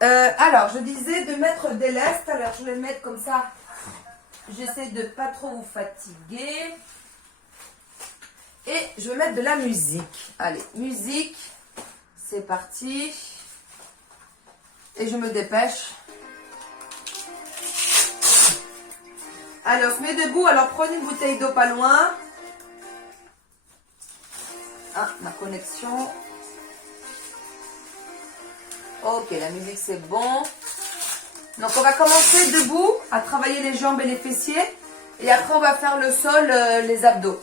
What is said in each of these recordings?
Alors, je disais de mettre des lestes. Alors, je vais le mettre comme ça. J'essaie de pas trop vous fatiguer. Et je vais mettre de la musique. Allez, musique. C'est parti. Et je me dépêche. Alors, on se met debout. Alors, prenez une bouteille d'eau pas loin. Ah, ma connexion. Ok, la musique c'est bon. Donc on va commencer debout à travailler les jambes et les fessiers. Et après on va faire le sol, les abdos.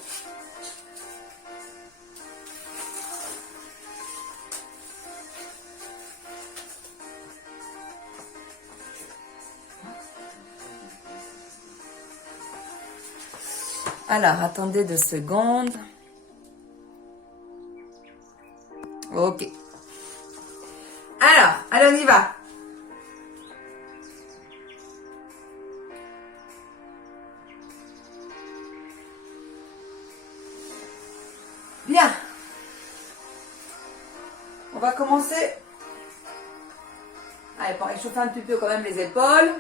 Alors, attendez 2 secondes. Ok. Alors, allez, on y va. Bien. On va commencer. Allez, pour réchauffer un petit peu quand même les épaules.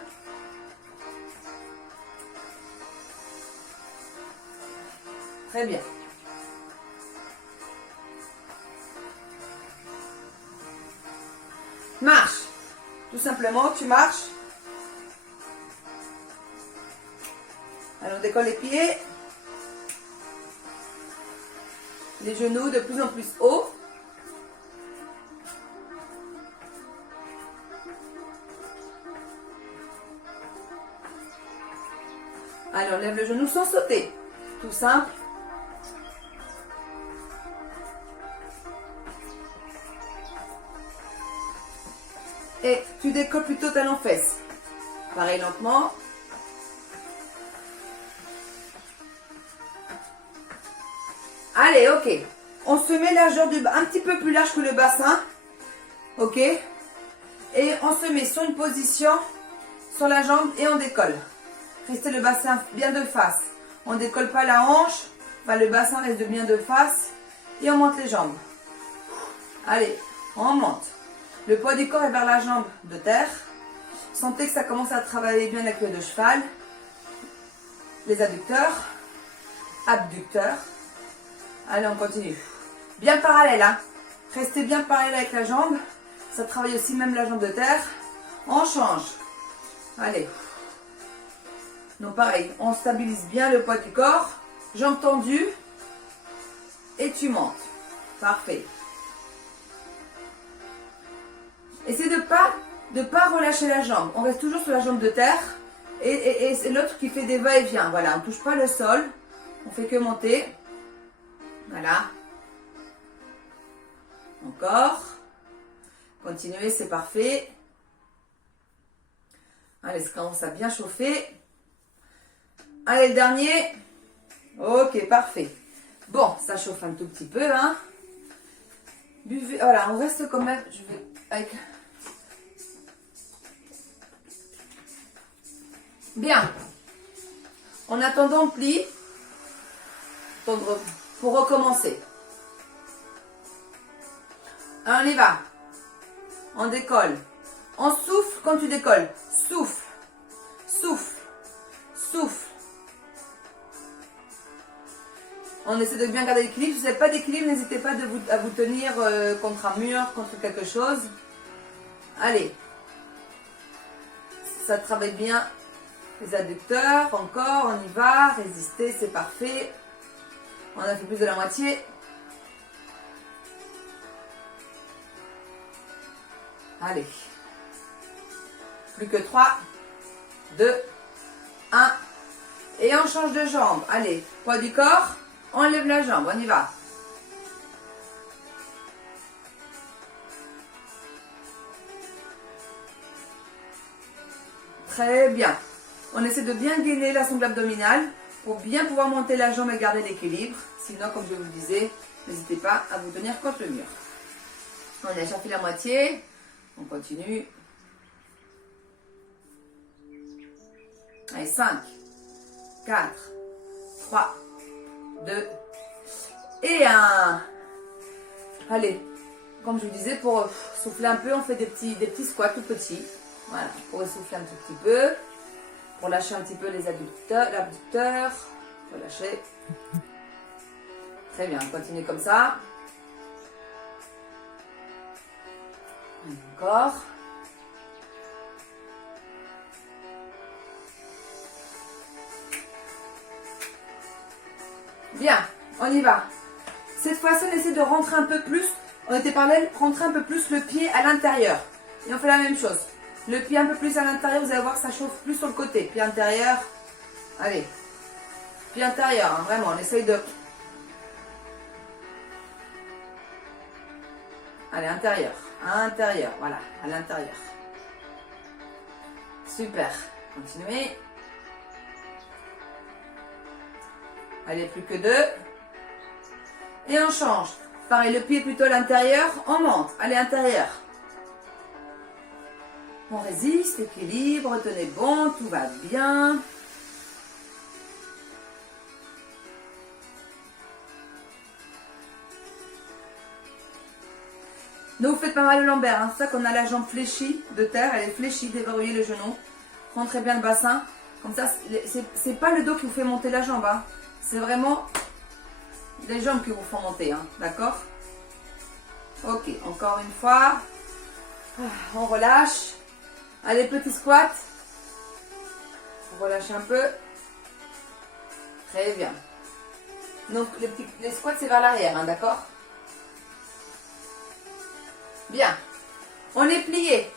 Très bien. Marche. Tout simplement, tu marches. Alors, on décolle les pieds. Les genoux de plus en plus haut. Allez, on lève le genou sans sauter. Tout simple. Et tu décolles plutôt talons-fesses. Pareil lentement. Allez, ok. On se met largeur un petit peu plus large que le bassin. Ok. Et on se met sur une position, sur la jambe et on décolle. Restez le bassin bien de face. On ne décolle pas la hanche. Enfin, le bassin reste bien de face. Et on monte les jambes. Allez, on monte. Le poids du corps est vers la jambe de terre. Sentez que ça commence à travailler bien la queue de cheval. Les adducteurs. Abducteurs. Allez, on continue. Bien parallèle, hein. Restez bien parallèle avec la jambe. Ça travaille aussi même la jambe de terre. On change. Allez. Donc pareil, on stabilise bien le poids du corps. Jambes tendues. Et tu montes. Parfait. Essayez de pas relâcher la jambe. On reste toujours sur la jambe de terre. Et c'est l'autre qui fait des va-et-vient. Voilà, on ne touche pas le sol. On fait que monter. Voilà. Encore. Continuez, c'est parfait. Allez, ça commence à bien chauffer. Allez, le dernier. Ok, parfait. Bon, ça chauffe un tout petit peu, hein. Buvez. Voilà, on reste quand même. Je vais avec. Bien. En attendant, on plie. Pour recommencer. Alors, on y va. On décolle. On souffle quand tu décolles. Souffle. Souffle. Souffle. On essaie de bien garder l'équilibre. Si vous n'avez pas d'équilibre, n'hésitez pas à vous tenir contre un mur, contre quelque chose. Allez. Ça travaille bien les adducteurs. Encore, on y va. Résistez, c'est parfait. On a fait plus de la moitié. Allez. Plus que 3, 2, 1. Et on change de jambe. Allez, poids du corps. On lève la jambe, on y va. Très bien. On essaie de bien gainer la sangle abdominale pour bien pouvoir monter la jambe et garder l'équilibre. Sinon, comme je vous le disais, n'hésitez pas à vous tenir contre le mur. On a déjà fait la moitié. On continue. Allez, 5, 4, 3, 2 et 1. Allez, comme je vous disais, pour souffler un peu, on fait des petits squats tout petits. Voilà, pour essouffler un tout petit peu. Pour lâcher un petit peu les l'abducteur. Relâcher. Très bien, continuez comme ça. Encore. Bien, on y va. Cette fois-ci, on essaie de rentrer un peu plus. On était parallèle, rentrer un peu plus le pied à l'intérieur. Et on fait la même chose. Le pied un peu plus à l'intérieur, vous allez voir que ça chauffe plus sur le côté. Pied intérieur. Allez. Pied intérieur, hein, vraiment, on essaye de... Allez, intérieur. Intérieur, voilà, à l'intérieur. Super. Continuez. Allez, plus que 2. Et on change. Pareil, le pied plutôt à l'intérieur, on monte. Allez, intérieur. On résiste, équilibre, tenez bon, tout va bien. Ne vous faites pas mal le lombaire, hein. C'est ça qu'on a la jambe fléchie de terre, elle est fléchie, déverrouillez le genou. Rentrez bien le bassin. Comme ça, c'est pas le dos qui vous fait monter la jambe, hein. C'est vraiment les jambes qui vous font monter, hein. D'accord? Ok, encore une fois. On relâche. Allez, petit squat. On relâche un peu. Très bien. Donc, les squats, c'est vers l'arrière, hein, d'accord? Bien. On est plié.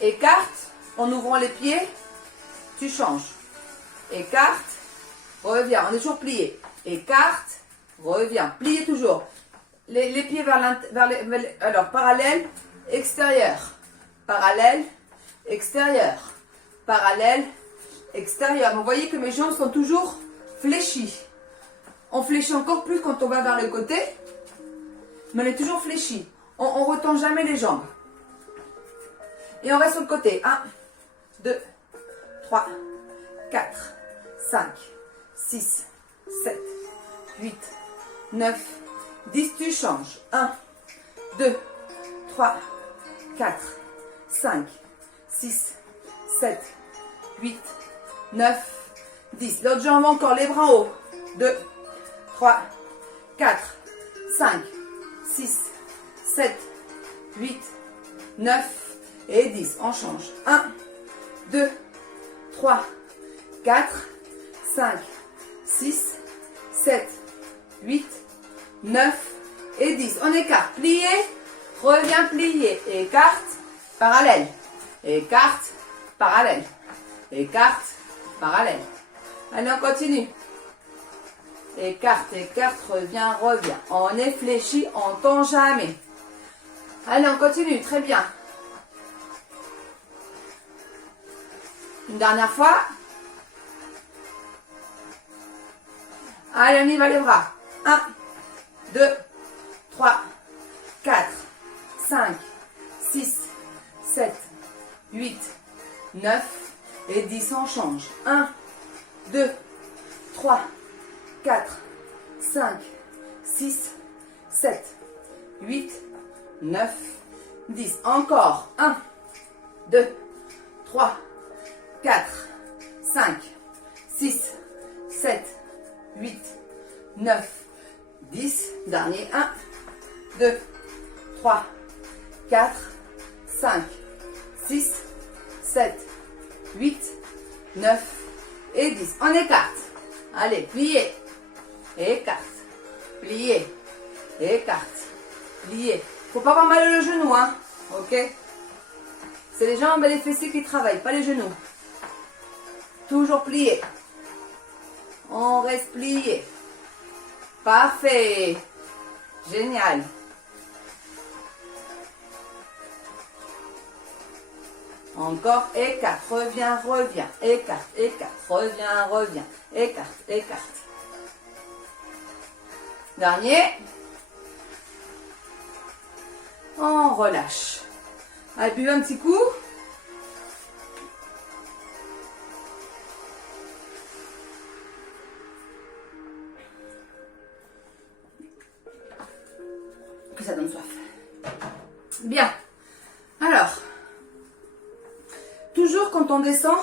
Écarte. En ouvrant les pieds, tu changes. Écarte. Reviens. On est toujours plié. Écarte. Reviens. Plié toujours. Les pieds alors, parallèle, extérieur. Parallèle, extérieur. Parallèle, extérieur. Vous voyez que mes jambes sont toujours fléchies. On fléchit encore plus quand on va vers le côté. Mais on est toujours fléchi. On ne retend jamais les jambes. Et on reste sur le côté. 1, 2, 3, 4, 5, 6, 7, 8, 9, 10. Tu changes. 1, 2, 3, 4, 5, 6, 7, 8, 9, 10. L'autre jambe encore, les bras en haut. 2, 3, 4, 5, 6, 7, 8, 9 et 10. On change. 1, 2, 3, 4, 5, 6, 7, 8, 9 et 10. On écarte. Plié. Reviens plié. Écarte. Parallèle. Écarte. Parallèle. Écarte. Parallèle. Allez, on continue. Écarte, écarte, reviens, reviens. On est fléchi, on ne tend jamais. Allez, on continue. Très bien. Une dernière fois. Allez, on y va les bras. 1, 2, 3, 4, 5, 6, 7, 8, 9 et 10. On change. 1, 2, 3, 4, 5, 6, 7, 8, 9, 10. Encore. 1, 2, 3, 4, 5, 6, 7, 8, 9, 10. Dernier. 1, 2, 3, 4, 5, 6, 7, 8, 9 et 10. On écarte. Allez, pliez. Écarte. Pliez. Écarte. Pliez. Faut pas avoir mal le genou, hein. Ok? C'est les jambes et les fessiers qui travaillent, pas les genoux. Toujours plié. On reste plié. Parfait. Génial. Encore, écarte, reviens, reviens, écarte, écarte, reviens, reviens, écarte, écarte. Dernier. On relâche. Allez, buvez un petit coup. Que ça donne soif. toujours quand on descend,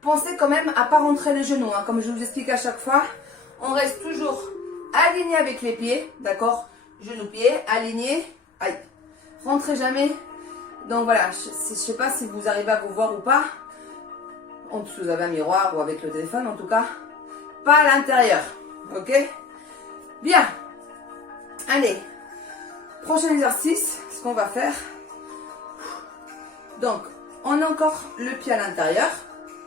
pensez quand même à pas rentrer les genoux, hein, comme je vous explique à chaque fois. On reste toujours aligné avec les pieds, d'accord? Genoux-pieds, aligné. Aïe. Rentrez jamais. Donc voilà, je sais pas si vous arrivez à vous voir ou pas. En dessous, vous avez un miroir ou avec le téléphone en tout cas. Pas à l'intérieur. Ok? Bien. Allez. Prochain exercice, ce qu'on va faire. Donc, on a encore le pied à l'intérieur.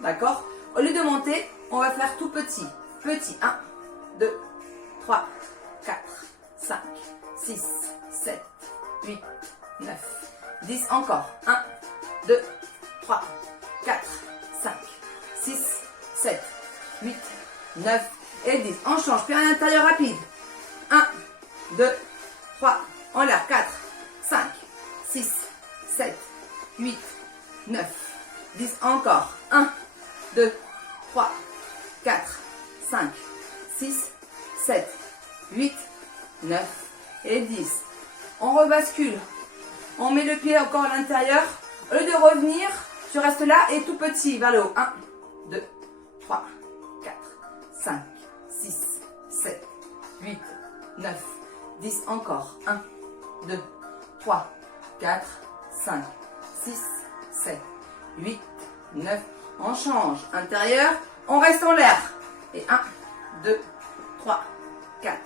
D'accord? Au lieu de monter, on va faire tout petit. Petit. 1, 2, 3, 4, 5, 6, 7, 8, 9, 10. Encore. 1, 2, 3, 4, 5, 6, 7, 8, 9 et 10. On change. Pied à l'intérieur rapide. 1, 2, 3. En l'air. 4, 5, 6, 7, 8, 9, 10. Encore. 1, 2, 3, 4, 5, 6, 7, 8, 9 et 10. On rebascule. On met le pied encore à l'intérieur. Au lieu de revenir, tu restes là et tout petit vers le haut. 1, 2, 3, 4, 5, 6, 7, 8, 9, 10. Encore. 1, 2, 3, 4, 5, 6, 7, 8, 9. On change. Intérieur. On reste en l'air. Et 1, 2, 3, 4,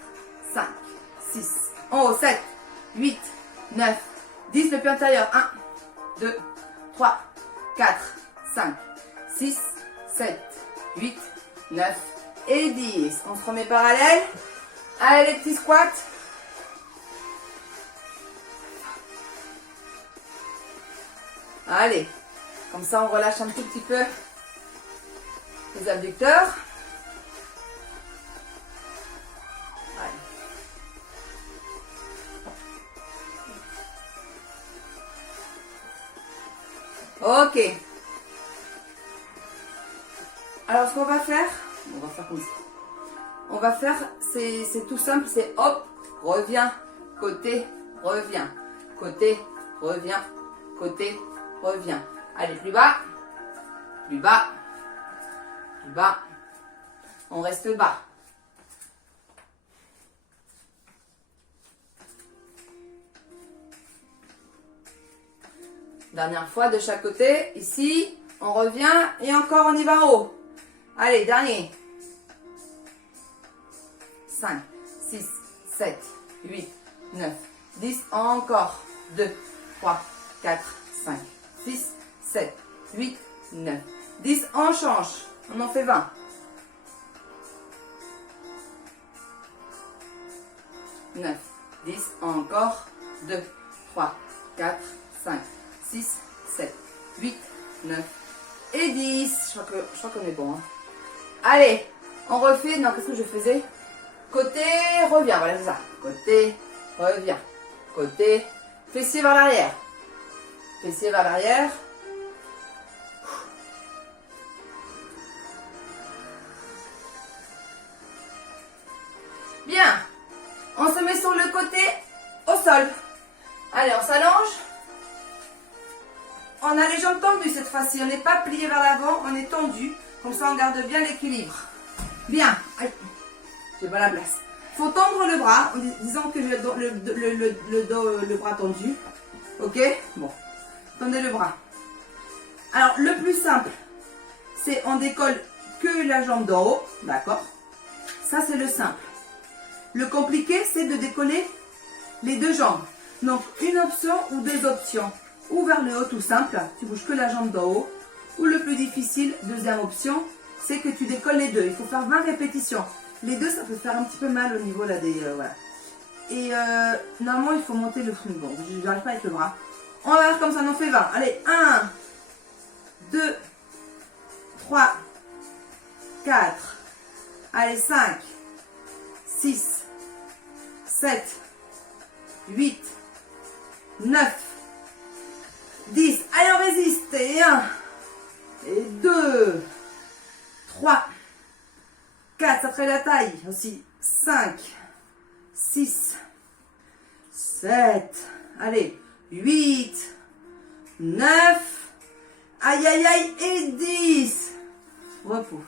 5, 6. En haut. 7, 8, 9, 10. Le pied intérieur. 1, 2, 3, 4, 5, 6, 7, 8, 9 et 10. On se remet parallèle. Allez, les petits squats. Allez. Comme ça, on relâche un tout petit peu les abducteurs. Ok. Alors, ce qu'on va faire comme ça. On va faire, c'est tout simple, c'est hop, reviens, côté, reviens, côté, reviens, côté, reviens. Allez, plus bas, plus bas, plus bas. On reste bas. Dernière fois de chaque côté. Ici, on revient et encore on y va en haut. Allez, dernier. 5, 6, 7, 8, 9, 10. Encore. 2, 3, 4, 5, 6, 7, 8, 9, 10. On change. On en fait 20. 9, 10. Encore. 2, 3, 4, 5, 6, 7, 8, 9 et 10. Je crois qu'on est bon. Hein. Allez, on refait. Non, qu'est-ce que je faisais? Côté, reviens. Voilà, c'est ça. Côté, reviens. Côté, fessier vers l'arrière. Fessier vers l'arrière. Bien. On se met sur le côté au sol. Allez, on s'allonge. On a les jambes tendues cette fois-ci. On n'est pas plié vers l'avant, on est tendu. Comme ça, on garde bien l'équilibre. Bien. J'ai pas la place. Il faut tendre le bras en disant que j'ai le bras tendu. Ok? Bon. Tendez le bras. Alors, le plus simple, c'est on décolle que la jambe d'en haut. D'accord? Ça, c'est le simple. Le compliqué, c'est de décoller les deux jambes. Donc, une option ou deux options. Ou vers le haut, tout simple. Tu bouges que la jambe d'en haut. Ou le plus difficile, deuxième option, c'est que tu décolles les deux. Il faut faire 20 répétitions. Les deux, ça peut faire un petit peu mal au niveau là des... voilà. Et normalement, il faut monter le front. Bon, je n'arrive pas avec le bras. On va faire comme ça, on en fait 20. Allez, 1, 2, 3, 4. Allez, 5, 6, 7, 8, 9, 10. Allez, on résiste. Et 1, et 2, 3, 4. Ça traite la taille aussi. 5, 6, 7. Allez, 8, 9. aïe, aïe, aïe, et 10. Repos.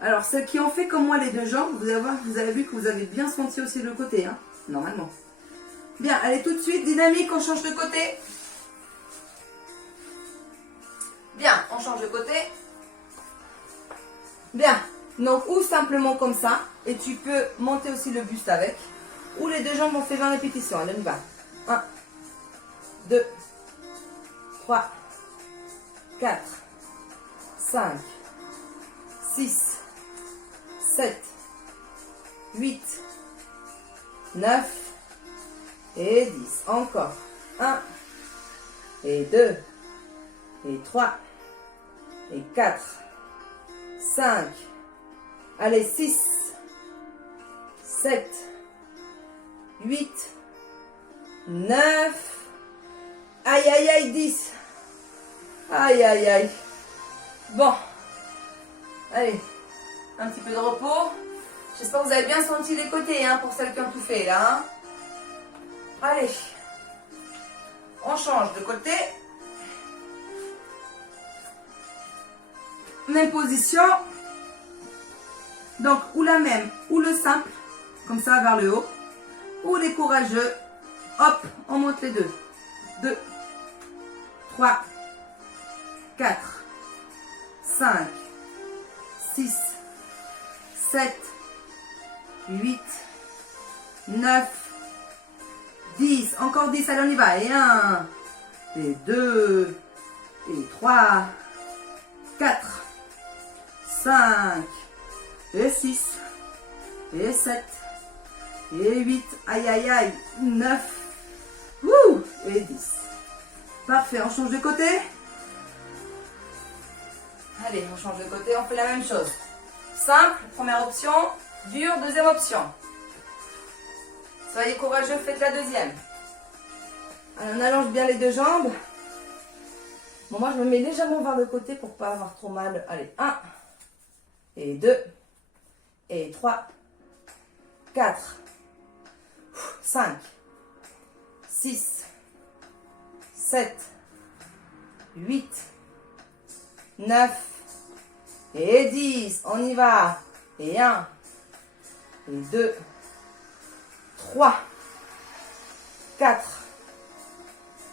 Alors, ceux qui ont fait comme moi les deux jambes, vous avez vu que vous avez bien senti aussi le côté, hein, normalement. Bien, allez tout de suite, dynamique, on change de côté. Bien, on change de côté. Bien, donc ou simplement comme ça, et tu peux monter aussi le buste avec, ou les deux jambes, on fait 20 répétitions, allez, on y va. 1, 2, 3, 4, 5, 6, 7, 8, 9 et 10. Encore. 1 et 2 et 3 et 4, 5, allez 6, 7, 8, 9, aïe aïe aïe 10. Aïe aïe aïe. Bon, allez, un petit peu de repos. J'espère que vous avez bien senti les côtés, hein, pour celles qui ont tout fait là. Hein. Allez, on change de côté. Même position. Donc, ou la même, ou le simple, comme ça vers le haut. Ou les courageux. Hop, on monte les deux. 2, 3, 4, 5, 6, 7, 8, 9, 10. Encore 10, allez, on y va. Et 1, et 2, et 3, 4, 5, et 6, et 7, et 8, aïe, aïe, aïe, 9, et 10. Parfait, on change de côté. Allez, on change de côté, on fait la même chose. Simple, première option. Dur, deuxième option. Soyez courageux, faites la deuxième. Alors, on allonge bien les deux jambes. Bon, moi, je me mets légèrement vers le côté pour ne pas avoir trop mal. Allez, 1, et 2, et 3, 4, 5, 6, 7, 8, 9 et 10. On y va. Et 1, et 2, 3, 4,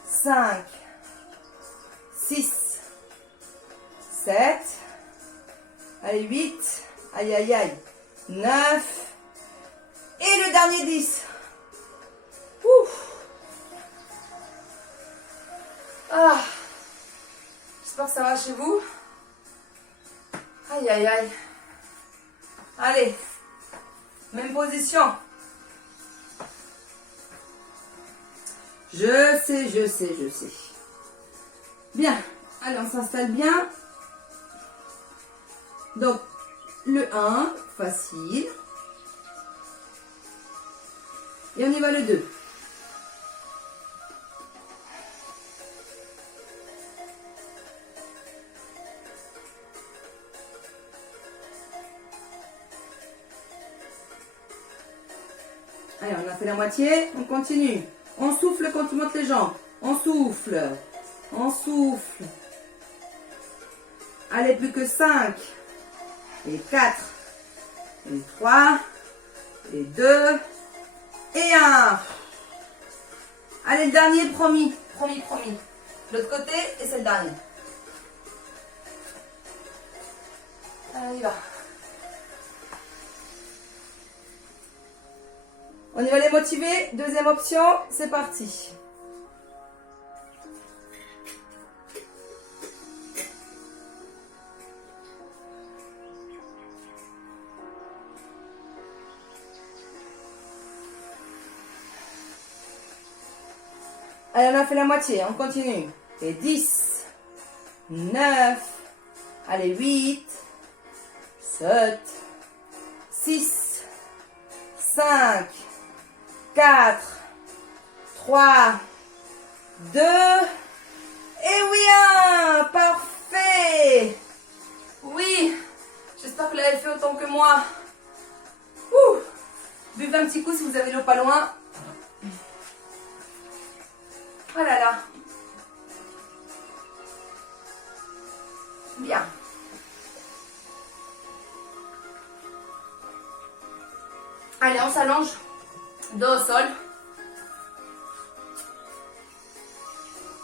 5, 6, 7, allez 8, aïe aïe aïe, 9 et le dernier 10. Ouf. Ah, j'espère que ça va chez vous. Aïe aïe aïe. Allez, même position. Je sais. Bien, allez, on s'installe bien. Donc, le 1, facile. Et on y va le 2. Allez, on a fait la moitié, on continue. On souffle quand tu montes les jambes. On souffle. On souffle. Allez, plus que 5. Et 4. Et 3. Et 2. Et 1. Allez, le dernier, promis. Promis. L'autre côté, et c'est le dernier. Allez, on y va. On y va les motiver. Deuxième option, c'est parti. Allez, on a fait la moitié, on continue. Et 10, 9, allez, 8, 7, 6, 5, 4, 3, 2, et oui, 1, parfait. Oui, j'espère que vous l'avez fait autant que moi. Ouh. Buvez un petit coup si vous avez l'eau pas loin. Oh là là. Bien. Allez, on s'allonge. Dos au sol.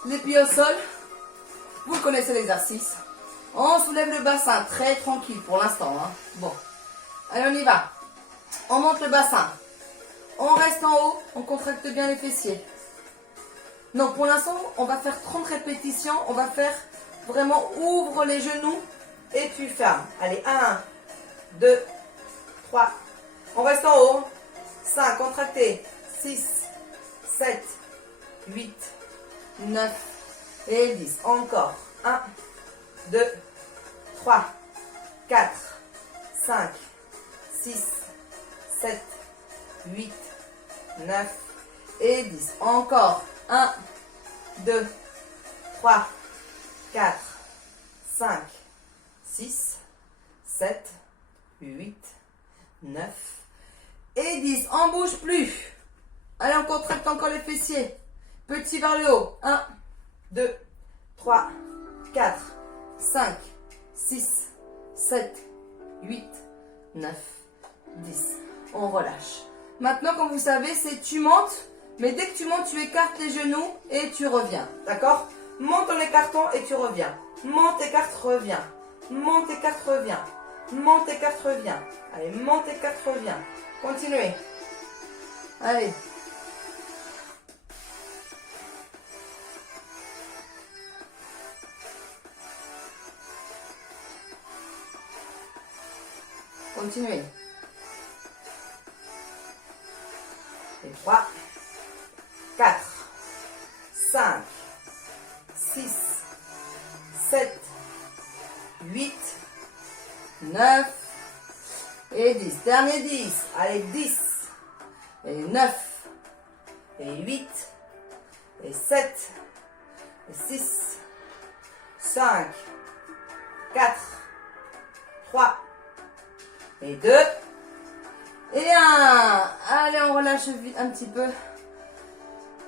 Les pieds au sol. Vous connaissez l'exercice. On soulève le bassin très tranquille pour l'instant. Hein. Bon. Allez, on y va. On monte le bassin. On reste en haut. On contracte bien les fessiers. Non, pour l'instant, on va faire 30 répétitions. On va faire vraiment ouvre les genoux et tu fermes. Allez, 1, 2, 3. On reste en haut. 5, contracté. 6, 7, 8, 9 et 10. Encore. 1, 2, 3, 4, 5, 6, 7, 8, 9 et 10. Encore. 1, 2, 3, 4, 5, 6, 7, 8, 9 et 10. On ne bouge plus. Allez, on contracte encore les fessiers. Petit vers le haut. 1, 2, 3, 4, 5, 6, 7, 8, 9, 10. On relâche. Maintenant, comme vous savez, c'est tu montes, mais dès que tu montes, tu écartes les genoux et tu reviens. D'accord? Monte en écartant et tu reviens. Monte, écarte, reviens. Monte, écarte, reviens. Monte, écarte, reviens. Allez, monte, écarte, reviens. Continuez. Allez. Continuez. Et 3, 4, 5, 6, 7, 8, 9 et 10. Dernier 10. Allez, 10 et 9 et 8 et 7 et 6, 5, 4, 3 et 2 et 1. Allez, on relâche un petit peu.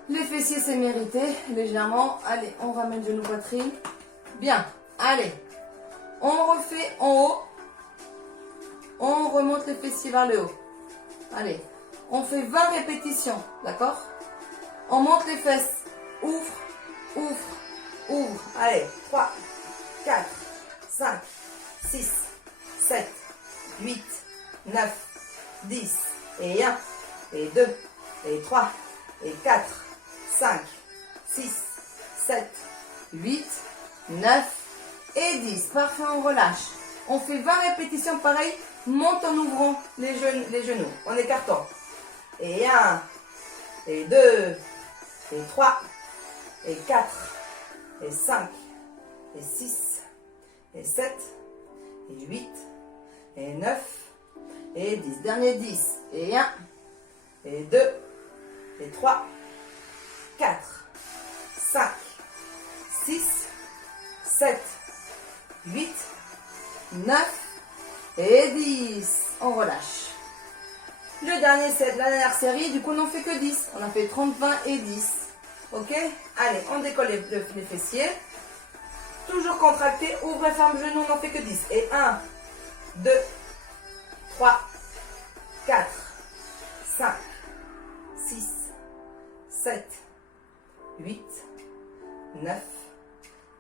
Les fessiers, c'est mérité, légèrement. Allez, on ramène genou poitrine. Bien. Allez. On refait en haut. On remonte les fessiers vers le haut. Allez. On fait 20 répétitions. D'accord? On monte les fesses. Ouvre, ouvre, ouvre. Allez. 3, 4, 5, 6, 7, 8, 9, 10. Et 1, et 2, et 3, et 4, 5, 6, 7, 8, 9 et 10. Parfait, on relâche. On fait 20 répétitions pareil. Monte en ouvrant les genoux, en écartant. Et 1, et 2, et 3, et 4, et 5, et 6, et 7, et 8, et 9, et 10. Dernier 10. Et 1, et 2, et 3, 4, 5, 6, 7, 8, 9 et 10. On relâche. Le dernier set, la dernière série, du coup on n'en fait que 10. On a fait 30, 20 et 10. Ok? Allez, on décolle les fessiers. Toujours contracté, ouvre et ferme genou, on n'en fait que 10. Et 1, 2, 3, 4, 5, 6, 7, 8, 9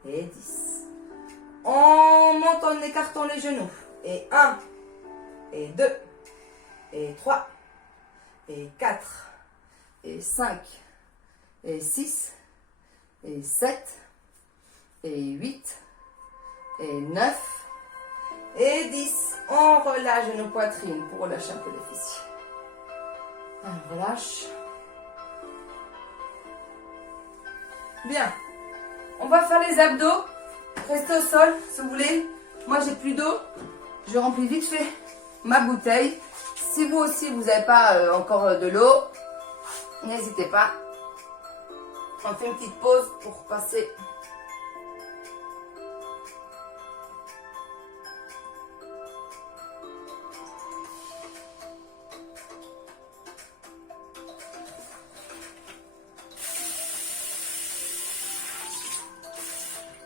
et 10. On monte en écartant les genoux. Et 1, et 2, et 3, et 4, et 5, et 6, et 7, et 8, et 9, et 10. On relâche nos poitrines pour relâcher un peu les fessiers. On relâche. Bien. On va faire les abdos. Restez au sol si vous voulez. Moi, j'ai plus d'eau. Je remplis vite fait ma bouteille. Si vous aussi, vous n'avez pas encore de l'eau, n'hésitez pas. On fait une petite pause pour passer.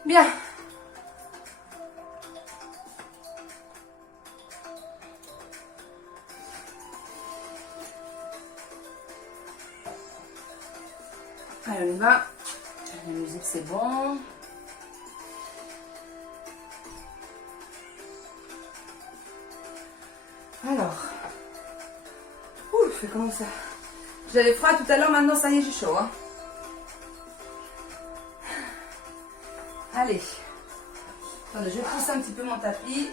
Bien. va. La musique, c'est bon. Alors. Ouh, je fais comment ça? J'avais froid tout à l'heure, maintenant ça y est, j'ai chaud. Hein. Allez. Attendez, je vais pousser un petit peu mon tapis.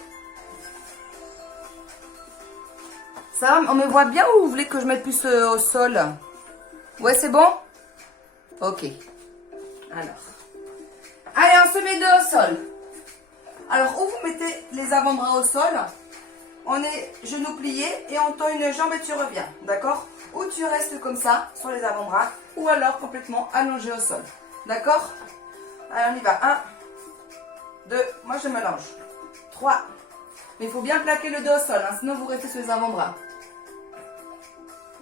Ça va, on me voit bien ou vous voulez que je mette plus au sol? Ouais, c'est bon? Ok. Alors. Allez, on se met deux au sol. Alors, où vous mettez les avant-bras au sol, on est genoux pliés et on tend une jambe et tu reviens. D'accord? Ou tu restes comme ça, sur les avant-bras, ou alors complètement allongé au sol. D'accord? Allez, on y va. 1, 2, moi je mélange. 3. Mais il faut bien plaquer le dos au sol, hein, sinon vous restez sur les avant-bras.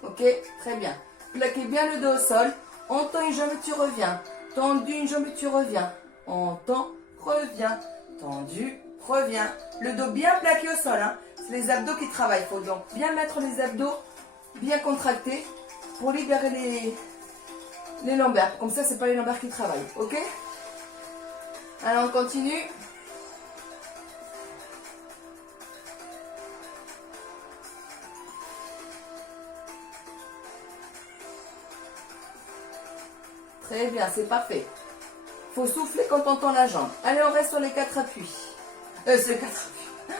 Ok, très bien. Plaquez bien le dos au sol. On tend une jambe et tu reviens. Tendu une jambe et tu reviens. On tend, reviens. Tendu, reviens. Le dos bien plaqué au sol. Hein. C'est les abdos qui travaillent. Il faut donc bien mettre les abdos bien contractés pour libérer les lombaires. Comme ça, c'est pas les lombaires qui travaillent. Ok? Alors, on continue. Très bien, c'est parfait. Il faut souffler quand on tend la jambe. Allez, on reste sur les 4 appuis. C'est 4 appuis.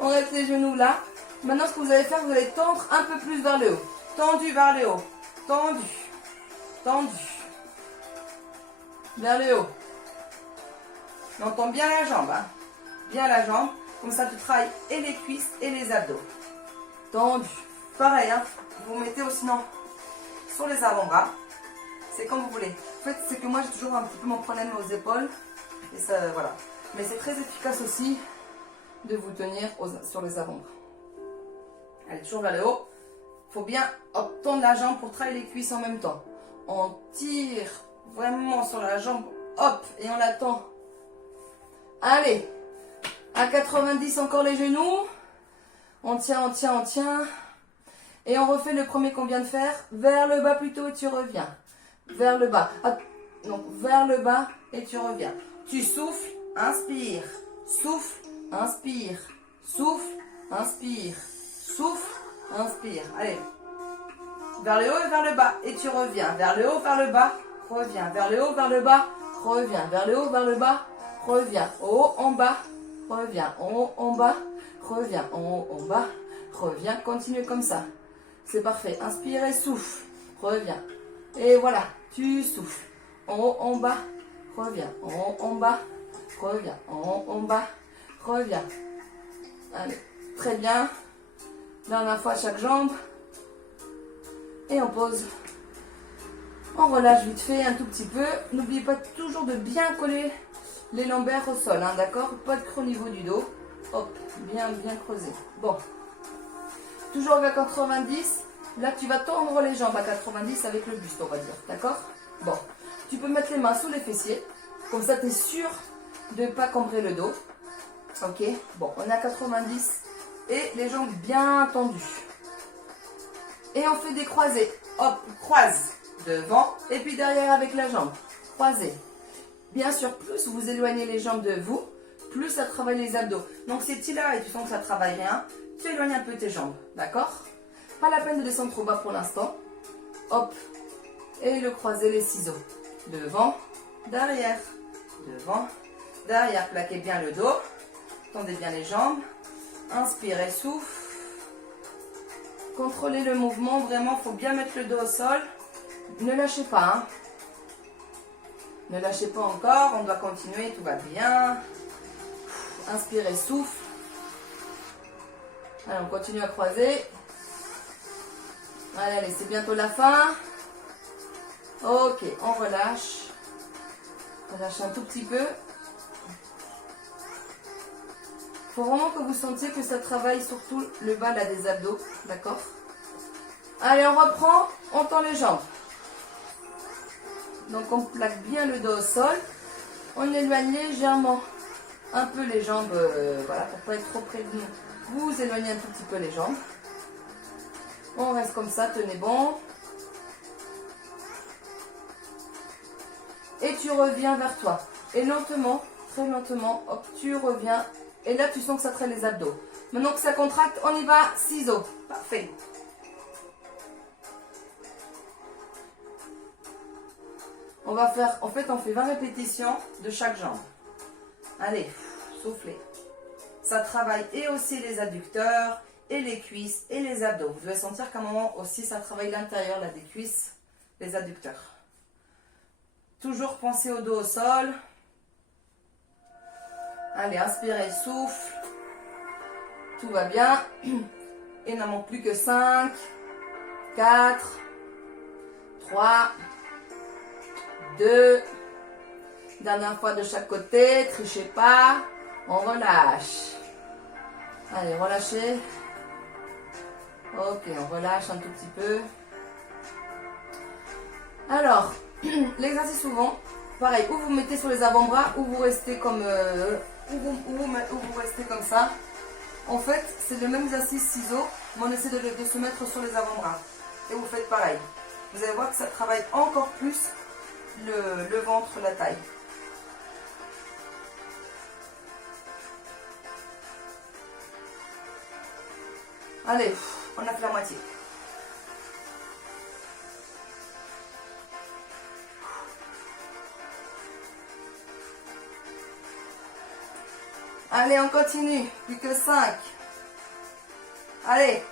On reste les genoux là. Maintenant, ce que vous allez faire, vous allez tendre un peu plus vers le haut. Tendu vers le haut. Tendu. Tendu. Vers le haut. On tend bien la jambe. Hein. Bien la jambe. Comme ça, tu travailles et les cuisses et les abdos. Tendu. Pareil, hein. Vous mettez aussi non, sur les avant-bras. C'est comme vous voulez. En fait, c'est que moi, j'ai toujours un petit peu mon problème aux épaules. Et ça, voilà. Mais c'est très efficace aussi de vous tenir sur les avant-bras. Allez, toujours vers le haut. Il faut bien tendre la jambe pour travailler les cuisses en même temps. On tire vraiment sur la jambe. Hop, et on la tend. Allez. À 90, encore les genoux. On tient, on tient, on tient. Et on refait le premier qu'on vient de faire. Vers le bas plutôt et tu reviens. Vers le bas. Donc, vers le bas et tu reviens. Tu souffles, inspire. Souffle, inspire. Souffle, inspire. Souffle, inspire. Allez. Vers le haut et vers le bas. Et tu reviens. Vers le haut, vers le bas. Reviens. Vers le haut, vers le bas. Reviens. Vers le haut, vers le bas. Reviens. En haut, en bas. Reviens. En haut, en bas. Reviens. En haut, en bas. Reviens. Continue comme ça. C'est parfait. Inspire et souffle. Reviens. Et voilà. Tu souffles. En haut, en bas. Reviens. En haut, en bas. Reviens. En haut, en bas. Reviens. Allez. Très bien. Dernière fois chaque jambe. Et on pose. On relâche vite fait un tout petit peu. N'oubliez pas toujours de bien coller les lombaires au sol. Hein, d'accord? Pas de creux au niveau du dos. Hop. Bien, bien creusé. Bon. Toujours à 90. Là, tu vas tendre les jambes à 90 avec le buste, on va dire. D'accord? Bon. Tu peux mettre les mains sous les fessiers. Comme ça, tu es sûr de ne pas cambrer le dos. Ok? Bon, on est à 90. Et les jambes bien tendues. Et on fait des croisés. Hop, croise. Devant. Et puis derrière avec la jambe. Croisé. Bien sûr, plus vous éloignez les jambes de vous, plus ça travaille les abdos. Donc, si tu es là et tu sens que ça ne travaille rien, tu éloignes un peu tes jambes. D'accord? Pas la peine de descendre trop bas pour l'instant. Hop. Et le croisé, les ciseaux. Devant, derrière. Devant, derrière. Plaquez bien le dos. Tendez bien les jambes. Inspirez, souffle. Contrôlez le mouvement. Vraiment, il faut bien mettre le dos au sol. Ne lâchez pas. Hein. Ne lâchez pas encore. On doit continuer. Tout va bien. Inspirez, souffle. Allez, on continue à croiser. Allez, allez, c'est bientôt la fin. Ok, on relâche. Relâche un tout petit peu. Il faut vraiment que vous sentiez que ça travaille surtout le bas là, des abdos. D'accord? Allez, on reprend. On tend les jambes. Donc, on plaque bien le dos au sol. On éloigne légèrement un peu les jambes. Voilà, pour ne pas être trop près de nous. Vous éloignez un tout petit peu les jambes. On reste comme ça, tenez bon. et tu reviens vers toi. Et lentement, très lentement, hop, tu reviens. Et là, tu sens que ça traîne les abdos. Maintenant que ça contracte, on y va, ciseaux. Parfait. On va faire, en fait, on fait 20 répétitions de chaque jambe. Allez, soufflez. Ça travaille et aussi les adducteurs, et les cuisses, et les abdos. Vous allez sentir qu'à un moment aussi, ça travaille l'intérieur là, des cuisses, les adducteurs. Toujours penser au dos au sol. Allez, inspirez, souffle. Tout va bien. Il n'en manque plus que 5, 4, 3, 2. Dernière fois de chaque côté. Trichez pas. On relâche. Allez, relâchez. Ok, on relâche un tout petit peu. Alors, l'exercice souvent, pareil, ou vous mettez sur les avant-bras, ou vous restez comme, vous restez comme ça. En fait, c'est le même exercice ciseaux, mais on essaie de se mettre sur les avant-bras. Et vous faites pareil. Vous allez voir que ça travaille encore plus le ventre, la taille. Allez, on a fait la moitié. Allez, on continue. Plus que 5. Allez.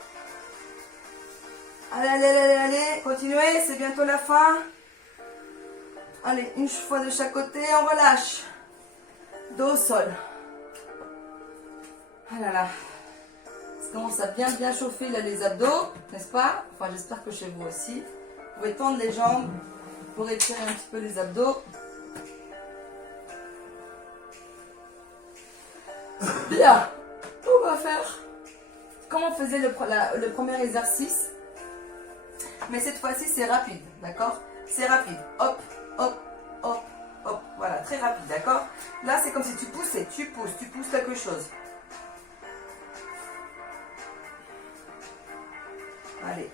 Allez, allez, allez, allez. Continuez, c'est bientôt la fin. Allez, une fois de chaque côté, on relâche. Dos au sol. Ah là là. Ça commence à bien chauffer là, les abdos, n'est-ce pas? Enfin, j'espère que chez vous aussi. Vous pouvez tendre les jambes pour étirer un petit peu les abdos. Bien. On va faire comme on faisait le premier exercice. Mais cette fois-ci, c'est rapide, d'accord? C'est rapide. Hop, hop, hop, hop. Voilà, très rapide, d'accord? Là, c'est comme si tu poussais, tu pousses quelque chose. Allez.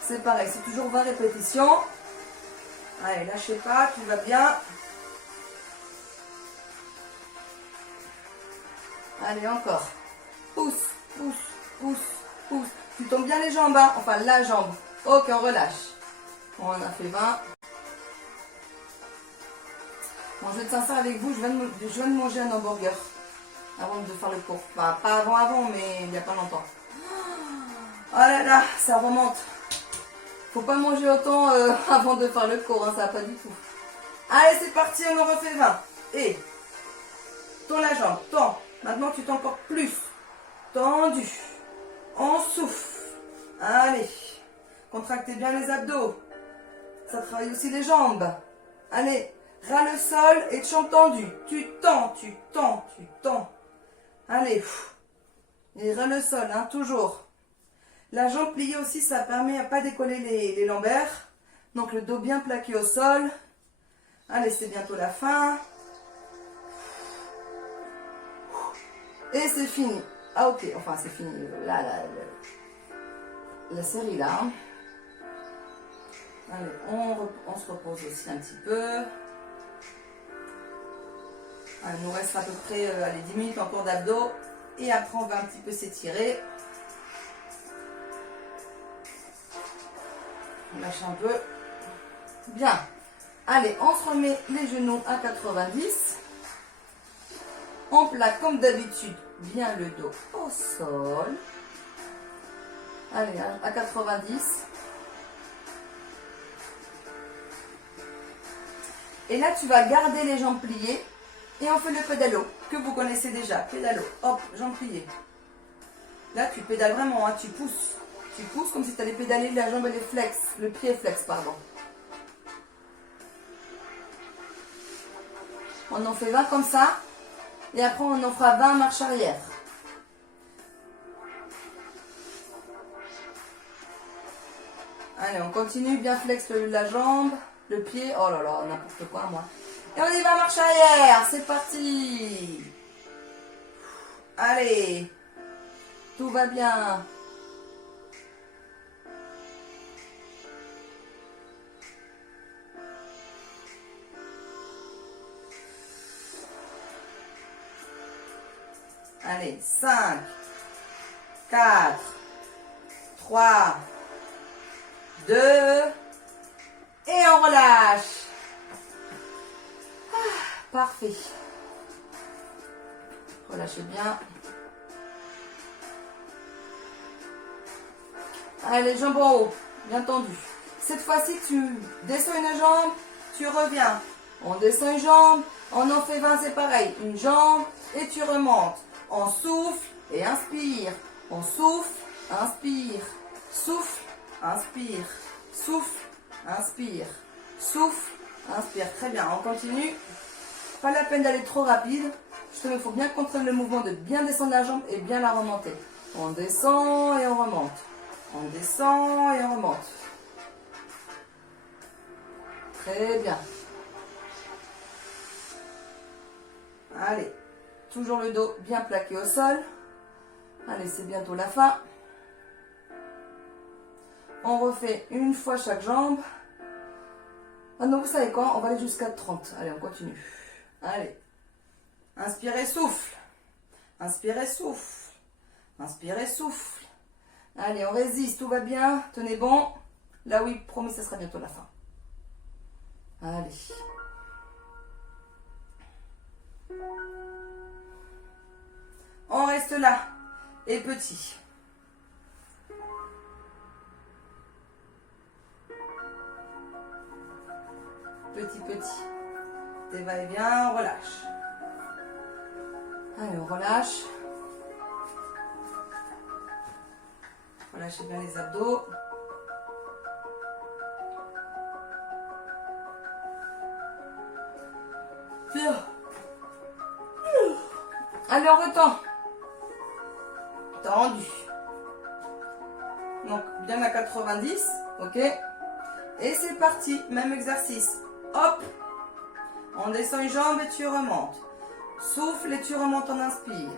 C'est pareil, c'est toujours 20 répétitions. Allez, lâchez pas, tout va bien. Allez, encore. Pousse, pousse, pousse, pousse. Tu tombes bien les jambes, hein? Enfin, la jambe. Ok, on relâche. On en a fait 20. Bon, je vais être sincère avec vous, je viens de manger un hamburger avant de faire le cours. Enfin, pas avant, mais il n'y a pas longtemps. Oh là là, ça remonte. Faut pas manger autant avant de faire le cours, hein, ça va pas du tout. Allez, c'est parti, on en refait 20. Et, tends la jambe, tends. Maintenant, tu tends encore plus. Tendu. On souffle. Allez. Contractez bien les abdos. Ça travaille aussi les jambes. Allez. Ras le sol et jambe tendue. Tu tends, tu tends, tu tends. Allez. Et ras le sol, hein, toujours. La jambe pliée aussi, ça permet à pas décoller les lombaires. Donc le dos bien plaqué au sol. Allez, c'est bientôt la fin. Et c'est fini. Ah ok, enfin c'est fini. Là, la série là. Hein. Allez, on se repose aussi un petit peu. Il nous reste à peu près 10 minutes encore d'abdos. Et après on va un petit peu s'étirer. On lâche un peu. Bien. Allez, on se remet les genoux à 90. On plaque comme d'habitude bien le dos au sol. Allez, à 90. Et là, tu vas garder les jambes pliées. Et on fait le pédalo, que vous connaissez déjà. Pédalo, hop, jambes pliées. Là, tu pédales vraiment, hein, tu pousses. Tu pousses comme si tu allais pédaler, la jambe elle est flex. Le pied est flex, pardon. On en fait 20 comme ça. Et après, on en fera 20 marche arrière. Allez, on continue, bien flex la jambe, le pied. Oh là là, n'importe quoi, moi. Et on y va, marche arrière. C'est parti. Allez. Tout va bien. Allez, 5, 4, 3, 2, et on relâche. Parfait. Relâchez bien. Allez, jambes en haut, bien tendu. Cette fois-ci, tu descends une jambe, tu reviens. On descend une jambe, on en fait 20, c'est pareil. Une jambe et tu remontes. On souffle et inspire. On souffle, inspire. Souffle, inspire. Souffle, inspire. Souffle, inspire. Très bien, on continue. Pas la peine d'aller trop rapide. Il faut bien contrôler le mouvement de bien descendre la jambe et bien la remonter. On descend et on remonte. On descend et on remonte. Très bien. Allez, toujours le dos bien plaqué au sol. Allez, c'est bientôt la fin. On refait une fois chaque jambe. Ah non, vous savez quoi? On va aller jusqu'à 30. Allez, on continue. Allez. Inspirez, souffle. Inspirez, souffle. Inspirez, souffle. Allez, on résiste, tout va bien. Tenez bon. Là, oui, promis, ça sera bientôt la fin. Allez. On reste là. Et petit. Petit. Des va-et-vient, on relâche. Allez, on relâche. Relâchez bien les abdos. Bien. Allez, on retend. Tendu. Donc, bien à 90. Ok. Et c'est parti. Même exercice. Hop. On descend une jambe et tu remontes. Souffle et tu remontes, on inspire.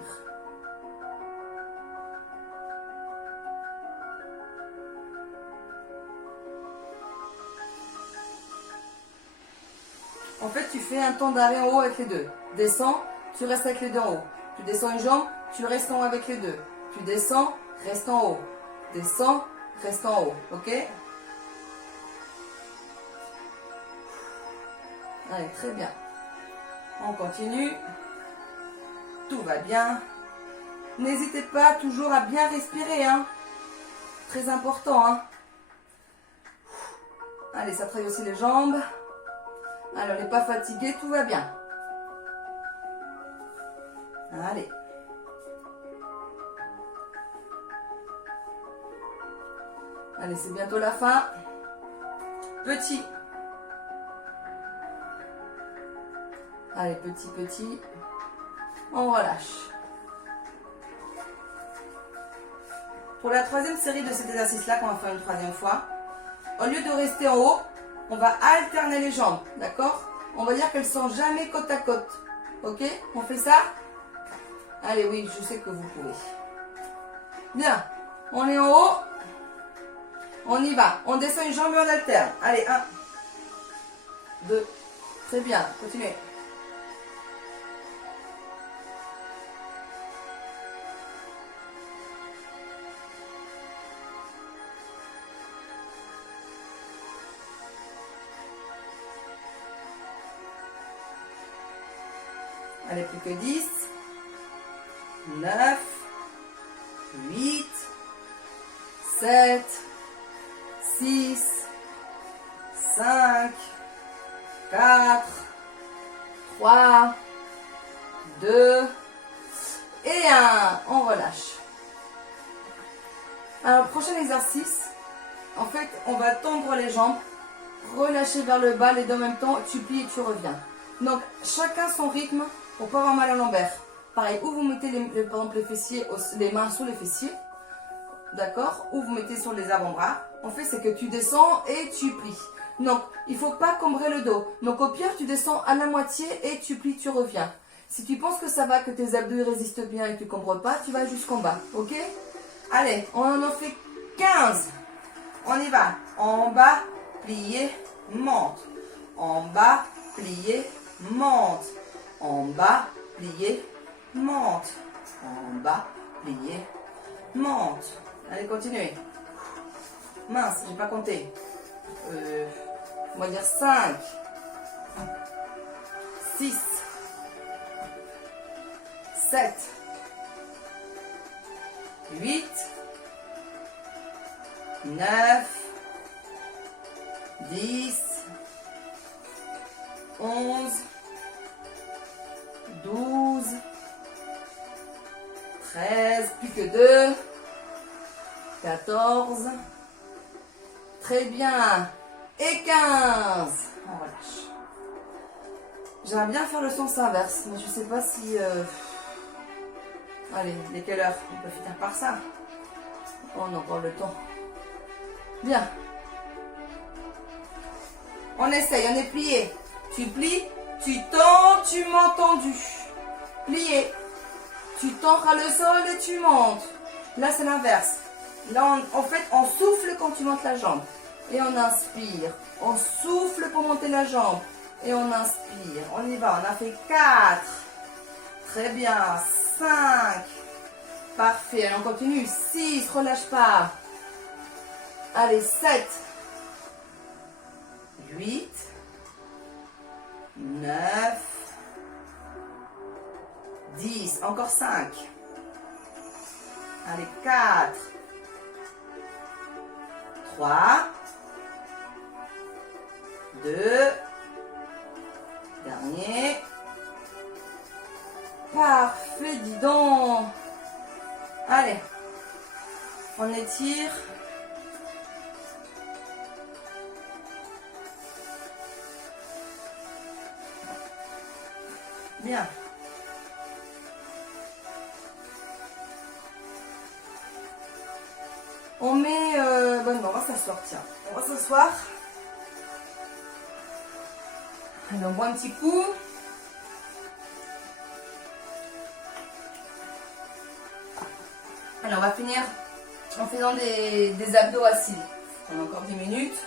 En fait, tu fais un temps d'arrêt en haut avec les deux. Descends, tu restes avec les deux en haut. Tu descends une jambe, tu restes en haut avec les deux. Tu descends, reste en haut. Descends, reste en haut. Ok? Allez, très bien. On continue. Tout va bien. N'hésitez pas toujours à bien respirer. Hein. Très important. Hein. Allez, ça travaille aussi les jambes. Alors, on n'est pas fatigué, tout va bien. Allez. Allez, c'est bientôt la fin. Petit. Allez, petit. On relâche. Pour la troisième série de cet exercice-là, qu'on va faire une troisième fois, au lieu de rester en haut, on va alterner les jambes, d'accord? On va dire qu'elles sont jamais côte à côte. Ok? On fait ça? Allez, oui, je sais que vous pouvez. Bien. On est en haut. On y va. On descend une jambe et on alterne. Allez, 1, 2. Très bien. Continuez. Allez, plus que 10, 9, 8, 7, 6, 5, 4, 3, 2 et 1. On relâche. Alors, prochain exercice, en fait, on va tendre les jambes, relâcher vers le bas, les deux en même temps, tu plies et tu reviens. Donc, chacun son rythme pour pas avoir mal à lombaire. Pareil, ou vous mettez par exemple les fessiers, les mains sous les fessiers, d'accord, ou vous mettez sur les avant-bras. En fait, c'est que tu descends et tu plies. Donc, il ne faut pas combrer le dos. Donc, au pire, tu descends à la moitié et tu plies, tu reviens. Si tu penses que ça va, que tes abdos résistent bien et que tu ne combres pas, tu vas jusqu'en bas, ok? Allez, on en fait 15. On y va. En bas, plié, monte. En bas, plié, monte. En bas, plié, monte. en bas, plié, monte. Allez, continuez. Mince, j'ai pas compté. On va dire 5, 6, 7, 8, 9, 10, 11, 12, 13, plus que 2, 14, très bien, et 15. On relâche. J'aimerais bien faire le sens inverse, mais je sais pas si... Allez, il est quelle heure? On peut finir par ça. On a encore le temps. Bien. On essaye, on est plié. Tu plies, tu tends, tu m'as tendu. Plié. Tu tends le sol et tu montes. Là, c'est l'inverse. Là, en fait, on souffle quand tu montes la jambe. Et on inspire. On souffle pour monter la jambe. Et on inspire. On y va. On a fait 4. Très bien. 5. Parfait. On continue. 6. Relâche pas. Allez, 7. 8. 9. 10. Encore 5. Allez, 4. 3. 2. Dernier. Parfait, dis donc. Allez. On étire. Bien. On met... bon, on va s'asseoir, tiens. On va s'asseoir. Allez, on boit un petit coup. Allez, on va finir en faisant des abdos assis. On a encore 10 minutes.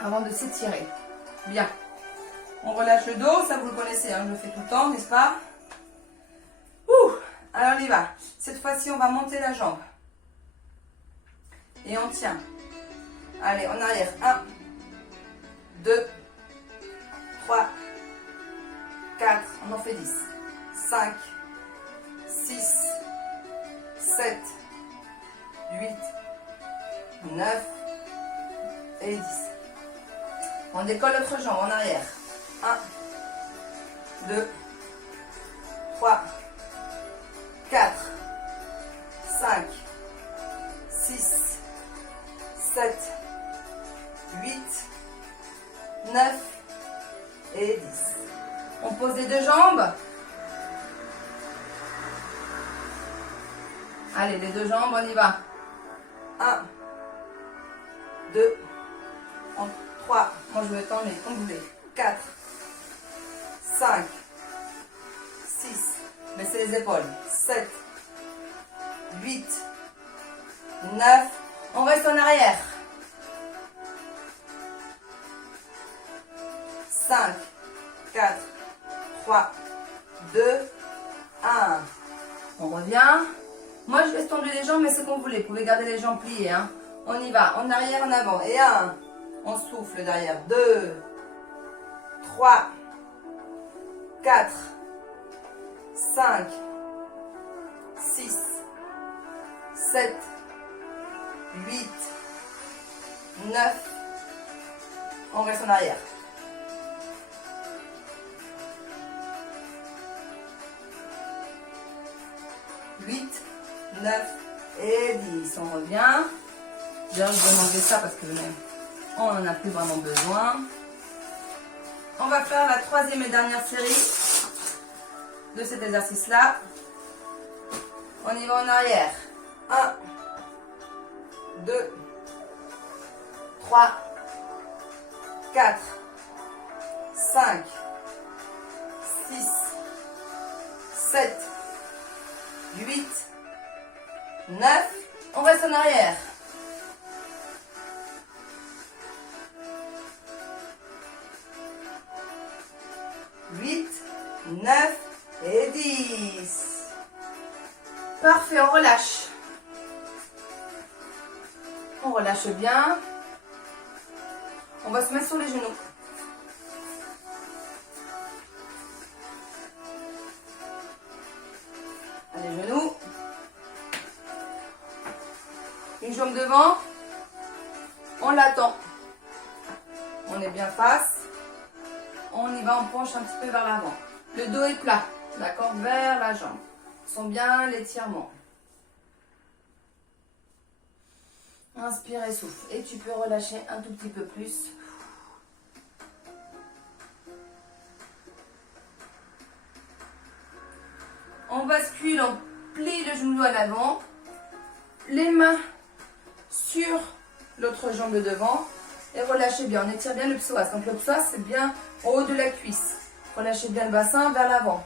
Avant de s'étirer. Bien. On relâche le dos, ça vous le connaissez, hein, je le fais tout le temps, n'est-ce pas? Ouh. Alors on y va. Cette fois-ci, on va monter la jambe. Et on tient. Allez, en arrière. 1, 2, 3, 4, on en fait 10. 5, 6, 7, 8, 9 et 10. On décolle l'autre jambe en arrière. 1, 2, 3, 4, 5, 6, 7, 8, 9 et 10. On pose les deux jambes. Allez, les deux jambes, on y va. 1, 2, 3, moi je veux tendre, mais comme vous voulez. 4, 5, 6, baissez les épaules. 7, 8, 9, on reste en arrière. 5, 4, 3, 2, 1. On revient. Moi, je laisse tomber les jambes, mais c'est comme vous voulez. Vous pouvez garder les jambes pliées. Hein. On y va. En arrière, en avant. Et 1. On souffle derrière. 2, 3, 4, 5, 6, 7, 8, 9. On reste en arrière. 8, 9 et 10. On revient. D'ailleurs, je vais manger ça parce que on n'en a plus vraiment besoin. On va faire la troisième et dernière série de cet exercice-là. On y va en arrière. 1, 2, 3, 4, 5, 6, 7, 8, 9, on reste en arrière. 8, 9 Et 10. Parfait, on relâche. On relâche bien. On va se mettre sur les genoux. Les genoux. Une jambe devant. On l'attend. On est bien face. On y va, on penche un petit peu vers l'avant. Le dos est plat, d'accord, vers la jambe. Sens bien l'étirement. Inspire et souffle. Et tu peux relâcher un tout petit peu plus. On bascule, on plie le genou à l'avant. Les mains sur l'autre jambe de devant. Et relâchez bien, on étire bien le psoas. Donc le psoas, c'est bien en haut de la cuisse. Relâchez bien le bassin vers l'avant.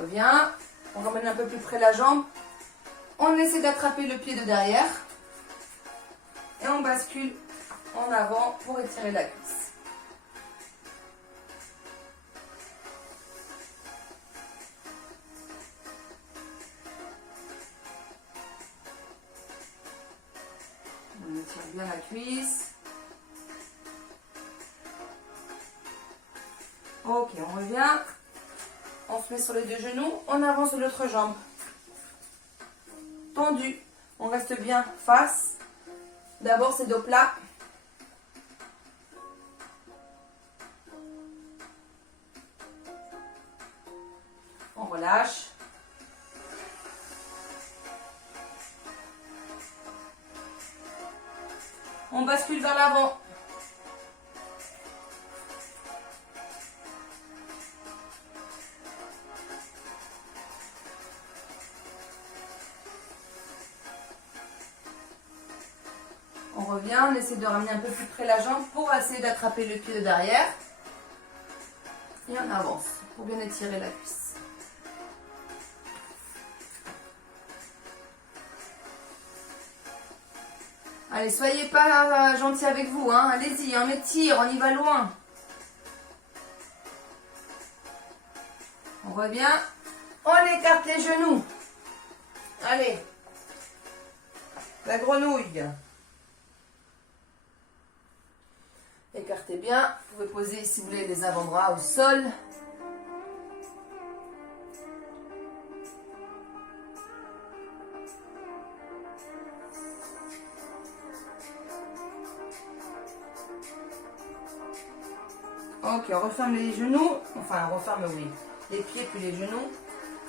Reviens. On ramène un peu plus près la jambe. On essaie d'attraper le pied de derrière. Et on bascule en avant pour étirer la cuisse. On étire bien la cuisse. Ok, on revient. On se met sur les deux genoux. On avance sur l'autre jambe. Tendu. On reste bien face. D'abord, c'est dos plat. On relâche. On bascule vers l'avant. On revient, on essaie de ramener un peu plus près la jambe pour essayer d'attraper le pied de derrière. Et on avance pour bien étirer la cuisse. Allez, soyez pas gentils avec vous, hein. Allez-y, on étire, on y va loin. On revient, on écarte les genoux. Allez, la grenouille. Écartez bien, vous pouvez poser si vous voulez les avant-bras au sol. Ok, on referme les genoux, enfin on referme oui, les pieds puis les genoux.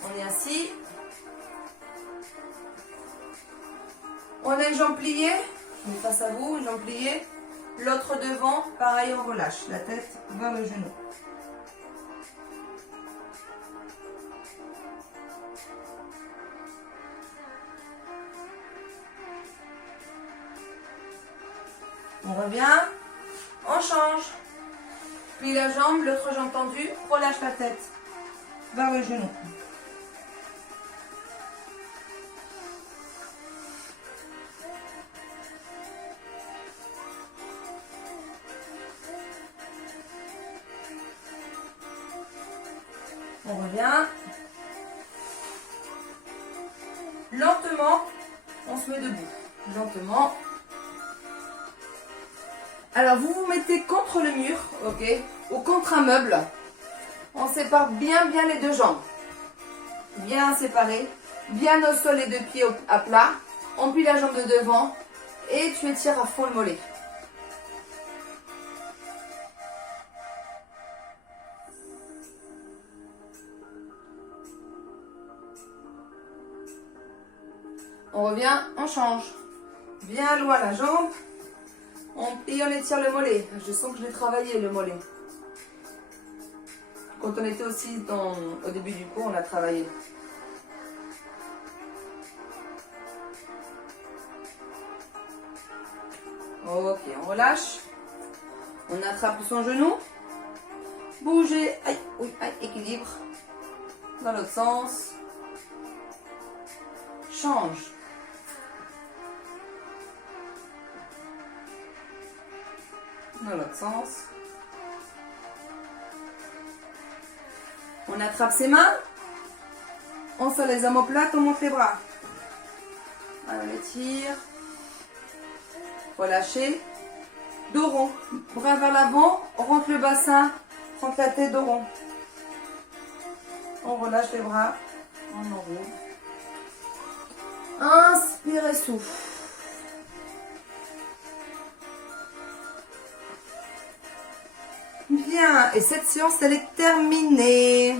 On est assis. On a une jambe pliée, on est face à vous, une jambe pliée. L'autre devant, pareil, on relâche la tête vers le genou. On revient, on change. Plie la jambe, l'autre jambe tendue, relâche la tête vers le genou. On revient. Lentement, on se met debout. Lentement. Alors, vous vous mettez contre le mur, ok, ou contre un meuble. On sépare bien les deux jambes. Bien séparées. Bien au sol, les deux pieds à plat. On plie la jambe de devant et tu étires à fond le mollet. On revient, on change. Bien loin la jambe. Et on étire le mollet. Je sens que je l'ai travaillé le mollet. Quand on était aussi au début du cours, on l'a travaillé. Ok, on relâche. On attrape son genou. Bougez. Aïe, oui, aïe, équilibre. Dans l'autre sens. change. Dans l'autre sens. On attrape ses mains. On sort les omoplates, on monte les bras. On les tire. Relâchez. Dos rond. Bras vers l'avant. On rentre le bassin. Rentre la tête, dos rond. On relâche les bras. On enroule. Inspire et souffle. Bien. Et cette séance, elle est terminée.